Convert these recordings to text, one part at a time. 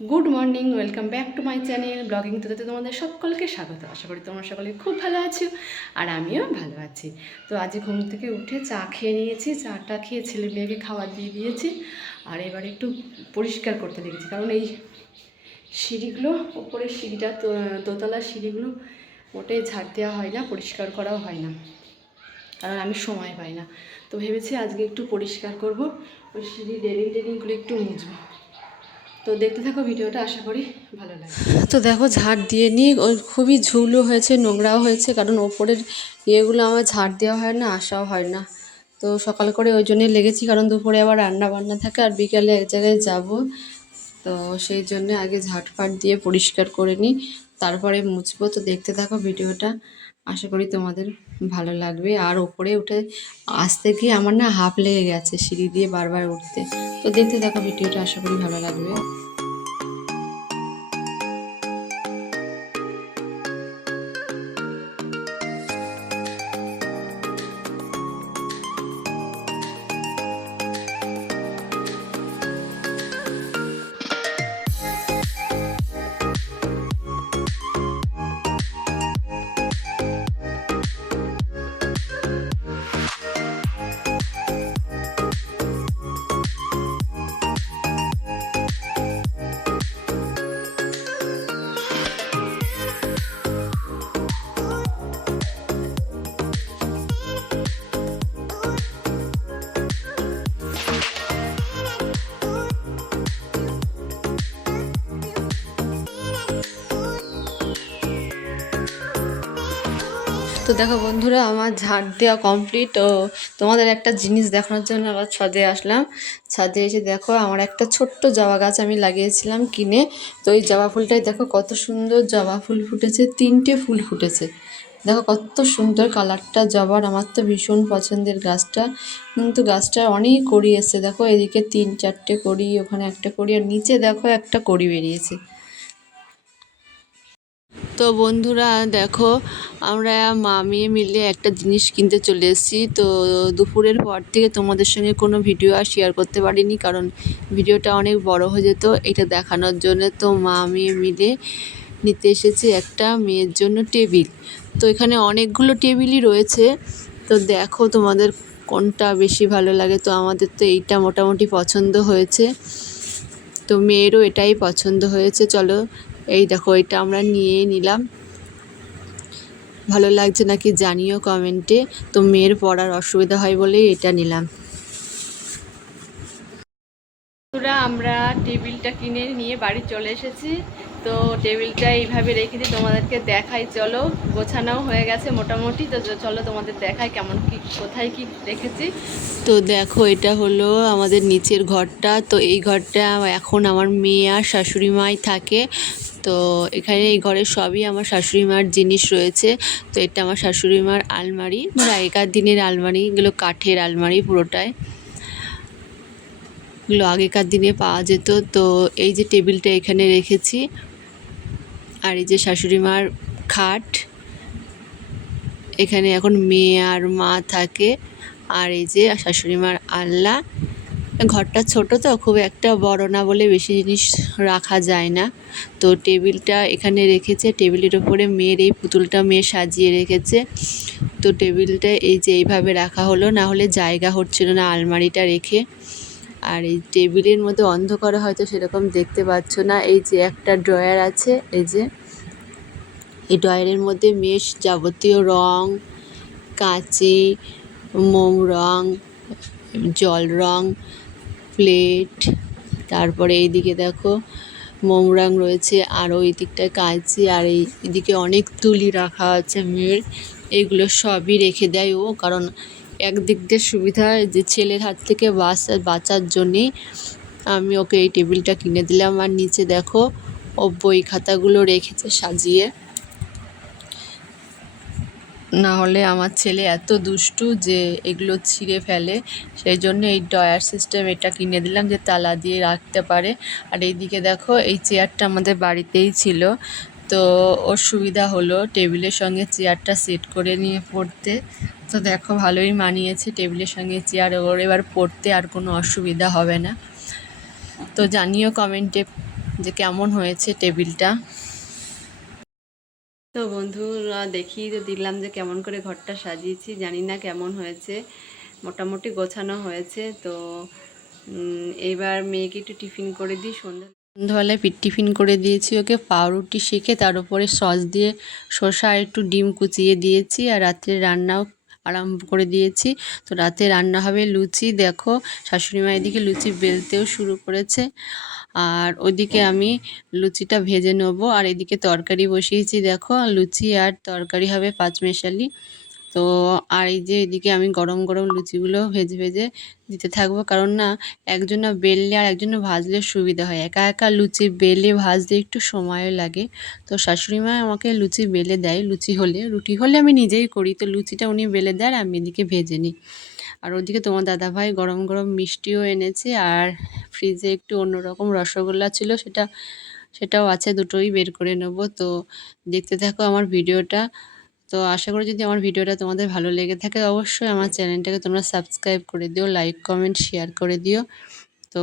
Good morning, welcome back to my channel blogging তোতে তোমাদের সকলকে স্বাগত। আশা করি তোমরা সকলে খুব ভালো আছো আর আমিও ভালো আছি। তো আজ ঘুম থেকে উঠে চা খেয়ে নিয়েছি, চাটা খেয়ে ছেলে মেয়েকে খাবার দিয়ে দিয়েছি। আর এবার একটু পরিষ্কার করতে লেগেছি, কারণ এই সিঁড়িগুলো, ওপরের সিঁড়িটা, দোতলার সিঁড়িগুলো মোটেই ঝাড় দেওয়া হয় না, পরিষ্কার করাও হয় না, কারণ আমি সময় পাই না। তো ভেবেছি আজকে একটু পরিষ্কার করব, ওই সিঁড়ি রেলিংগুলো একটু মুছবো। তো দেখতে থাকো ভিডিওটা, আশা করি ভালো লাগে। তো দেখো ঝাড় দিয়ে নিই, ওই খুবই ঝুলও হয়েছে, নোংরাও হয়েছে, কারণ ওপরের ইয়েগুলো আমার ঝাড় দেওয়া হয় না, আসাও হয় না। তো সকাল করে ওই জন্যই লেগেছি, কারণ দুপুরে আবার রান্না বান্না থাকে আর বিকালে এক জায়গায় যাব। তো সেই জন্য আগে ঝাড়ফাট দিয়ে পরিষ্কার করে নিই, তারপরে মুছবো। তো দেখতে থাকো ভিডিওটা, আশা করি তোমাদের ভালো লাগবে। আর ওপরে উঠে আসতে গিয়ে আমার না হাঁপ লেগে গেছে সিঁড়ি দিয়ে বারবার উঠতে। তো দেখতে থাকো ভিডিওটা, আশা করি ভালো লাগবে। তো দেখো বন্ধুরা, আমার ঝাড় দেওয়া কমপ্লিট। ও তোমাদের একটা জিনিস দেখানোর জন্য আবার ছাদে আসলাম। ছাদে এসে দেখো, আমার একটা ছোট্ট জবা গাছ আমি লাগিয়েছিলাম কিনে। তো ওই জবা ফুলটাই দেখো কত সুন্দর জবা ফুল ফুটেছে, 3টে ফুল ফুটেছে। দেখো কত সুন্দর কালারটা জবার, আমার তো ভীষণ পছন্দের গাছটা। কিন্তু গাছটা অনেক কড়ি এসছে, দেখো এদিকে 3-4টে কড়ি, ওখানে একটা কড়ি, আর নিচে দেখো একটা কড়ি বেরিয়েছে। তো বন্ধুরা দেখো, আমরা মা মেয়ে মিলে একটা জিনিস কিনতে চলে এসেছি। তো দুপুরের পর থেকে তোমাদের সঙ্গে কোনো ভিডিও আর শেয়ার করতে পারিনি, কারণ ভিডিওটা অনেক বড় হয়ে যেত এটা দেখানোর জন্য। তো মা মেয়ে মিলে নিতে এসেছি একটা মেয়ের জন্য টেবিল। তো এখানে অনেকগুলো টেবিলই রয়েছে, তো দেখো তোমাদের কোনটা বেশি ভালো লাগে। তো আমাদের তো এইটা মোটামুটি পছন্দ হয়েছে, তো মেয়েরও এটাই পছন্দ হয়েছে। চলো, এই দেখো এটা আমরা নিয়ে নিলাম। ভালো লাগছে নাকি জানিও কমেন্টে। তো মেয়ের পড়ার অসুবিধা হয় বলেই এটা নিলাম। আমরা টেবিলটা কিনে নিয়ে বাড়ি চলে এসেছি। তো টেবিলটা এইভাবে রেখেছি, তোমাদেরকে দেখাই। চলো, গোছানোও হয়ে গেছে মোটামুটি। তো চলো তোমাদের দেখাই কেমন কি, কোথায় কি রেখেছি। তো দেখো, এটা হলো আমাদের নিচের ঘরটা। তো এই ঘরটা এখন আমার মেয়ে আর শাশুড়ি মাই থাকে। তো এখানে এই ঘরে সবই আমার শাশুড়ি মার জিনিস রয়েছে। তো এটা আমার শাশুড়ি মার আলমারি, মানে আগেকার দিনের আলমারি, এগুলো কাঠের আলমারি পুরোটাই, এগুলো আগেকার দিনে পাওয়া যেত। তো এই যে টেবিলটা এখানে রেখেছি, আর এই যে শাশুড়ি মার খাট, এখানে এখন মেয়ে আর মা থাকে। আর এই যে শাশুড়ি মার আলনা। ঘরটা ছোট, তো খুব একটা বড় না বলে বেশি জিনিস রাখা যায় না। তো টেবিলটা এখানে রেখেছে, টেবিলের ওপরে মেয়ের এই পুতুলটা মেয়ে সাজিয়ে রেখেছে। তো টেবিলটা এই যে এইভাবে রাখা হলো, না হলে জায়গা হচ্ছিল না আলমারিটা রেখে। আর এই টেবিলের মধ্যে অন্ধকারে হয়তো সেরকম দেখতে পাচ্ছ না, এই যে একটা ড্রয়ার আছে, এই যে এই ড্রয়ারের মধ্যে মেশ যাবতীয় রং, কাঁচি, মোম রং, জল রং, প্লেট, তারপরে এইদিকে দেখো মোম রং রয়েছে, আর ওই দিকটায় কাঁচি, আর এইদিকে অনেক তুলি রাখা আছে মেয়ের। এগুলো সবই রেখে দেয় ও, কারণ একদিক দিয়ে সুবিধা, যে ছেলের হাত থেকে বাঁচার জন্যেই আমি ওকে এই টেবিলটা কিনে দিলাম। আর নিচে দেখো ও বই খাতাগুলো রেখেছে সাজিয়ে, না হলে আমার ছেলে এত দুষ্টু যে এগুলো ছিঁড়ে ফেলে। সেই জন্য এই ড্রয়ার সিস্টেম এটা কিনে দিলাম, যে তালা দিয়ে রাখতে পারে। আর এইদিকে দেখো, এই চেয়ারটা আমাদের বাড়িতেই ছিল, তো ওর সুবিধা হলো টেবিলের সঙ্গে চেয়ারটা সেট করে নিয়ে পড়তে। তো দেখো ভালোই মানিয়েছে টেবিলের সঙ্গে চেয়ার, ওর এবার পড়তে আর কোনো অসুবিধা হবে না। তো জানিও কমেন্টে যে কেমন হয়েছে টেবিলটা। তো বন্ধুরা দেখিয়ে তো দিলাম যে কেমন করে ঘরটা সাজিয়েছি, জানি না কেমন হয়েছে, মোটামুটি গোছানো হয়েছে। তো এইবার মেয়েকে একটু টিফিন করে দিই, সন্ধ্যাবেলায় টিফিন করে দিয়েছি ওকে, পাউরুটি সেঁকে তার উপরে সস দিয়ে শসা আর একটু ডিম কুচিয়ে দিয়েছি, আর রাত্রে রান্নাও আরম্ভ করে দিয়েছি। তো রাতে রান্না হবে লুচি, দেখো শাশুড়ি মা এদিকে লুচি বেলতেও শুরু করেছে, আর ওইদিকে আমি লুচিটা ভেজে নেবো। আর এদিকে তরকারি বসিয়েছি, দেখো লুচি আর তরকারি হবে পাঁচমেশালি। তো আর এই যে এদিকে আমি গরম গরম লুচিগুলো ভেজে ভেজে দিতে থাকবো, কারণ না একজনা বেললে আর একজনা ভাজলে সুবিধা হয়, একা একা লুচি বেলে ভাজতে একটু সময়ও লাগে। তো শাশুড়ি মা আমাকে লুচি বেলে দেয়, লুচি হলে, রুটি হলে আমি নিজেই করি, তো লুচিটা উনি বেলে দেয় আর আমি এদিকে ভেজে নিই। আর ওদিকে তোমার দাদাভাই গরম গরম মিষ্টিও এনেছে, আর ফ্রিজে একটু অন্যরকম রসগোল্লা ছিল, সেটাও আছে, দুটোই বের করে নেবো। তো দেখতে থাকো আমার ভিডিওটা। তো আশা করি যদি আমার ভিডিওটা তোমাদের ভালো লেগে থাকে, অবশ্যই আমার চ্যানেলটাকে তোমরা সাবস্ক্রাইব করে দিও, লাইক কমেন্ট শেয়ার করে দিও। তো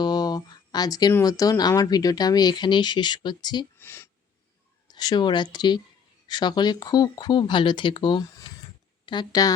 আজকের মতন আমার ভিডিওটা আমি এখানেই শেষ করছি। শুভরাত্রি, সকলে খুব খুব ভালো থেকো, টাটা।